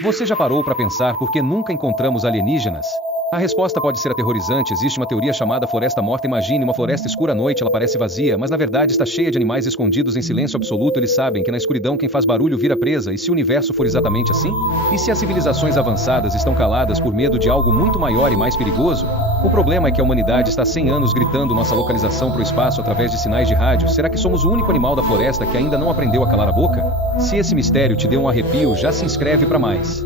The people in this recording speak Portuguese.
Você já parou para pensar por que nunca encontramos alienígenas? A resposta pode ser aterrorizante. Existe uma teoria chamada floresta morta. Imagine uma floresta escura à noite, ela parece vazia, mas na verdade está cheia de animais escondidos em silêncio absoluto. Eles sabem que na escuridão quem faz barulho vira presa. E se o universo for exatamente assim? E se as civilizações avançadas estão caladas por medo de algo muito maior e mais perigoso? O problema é que a humanidade está há 100 anos gritando nossa localização para o espaço através de sinais de rádio. Será que somos o único animal da floresta que ainda não aprendeu a calar a boca? Se esse mistério te deu um arrepio, já se inscreve para mais.